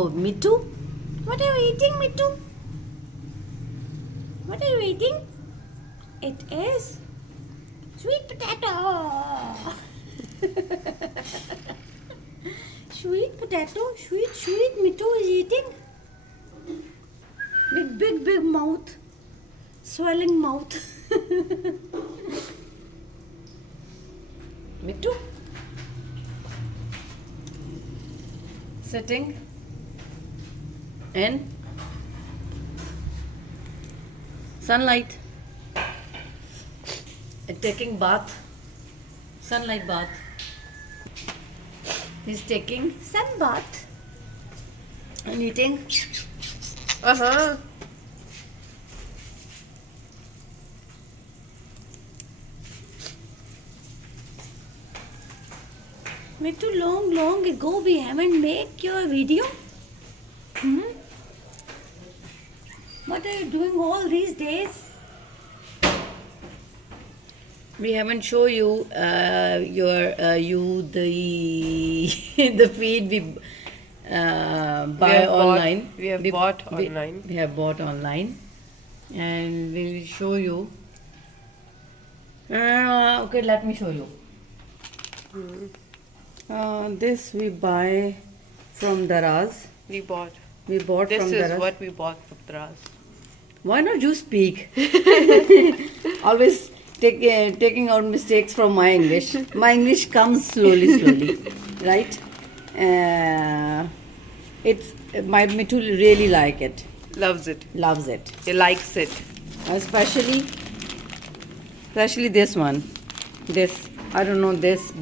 Oh, Mithu? What are you eating, Mithu? What are you eating? It is sweet potato. Sweet potato, sweet Mithu is eating. Big mouth. Swelling mouth. Mithu? Sitting in sunlight, taking bath, sunlight bath. He's taking sun bath and eating. Mithu, long ago we haven't made your video. What are you doing all these days? We haven't show you the feed we buy online. We have bought online. We have bought online, and we will show you. Okay, let me show you. This we buy from Daraz. We bought. We bought This from is Daraz. what we bought from Daraz. Why not you speak? Always taking out mistakes from my English. My English comes slowly, right? It's my Mithu really like it. Loves it. Loves it. He likes it. Especially this one. This, I don't know, this.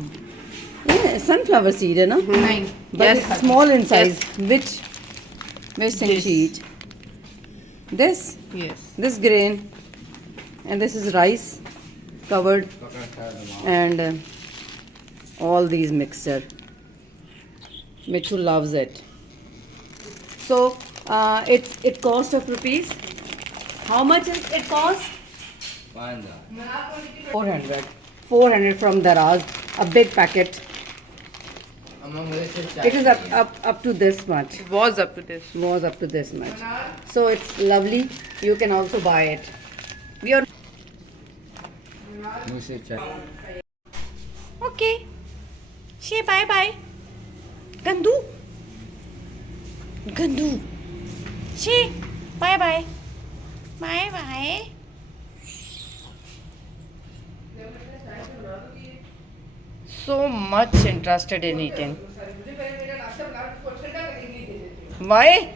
Yeah, sunflower seed, no? Nine. But Yes. it's small in size. Yes. Which thing This. she eat? This? Yes. This grain. And this is rice covered. And all these mixture. Mithu loves it. So, it cost of rupees. How much it cost? 400. 400 from Daraz. A big packet. It is up to this much. It was up to this. Was up to this much. So it's lovely. You can also buy it. We are okay. Say bye. Gandu. Say bye. Bye. So much interested in eating. Why?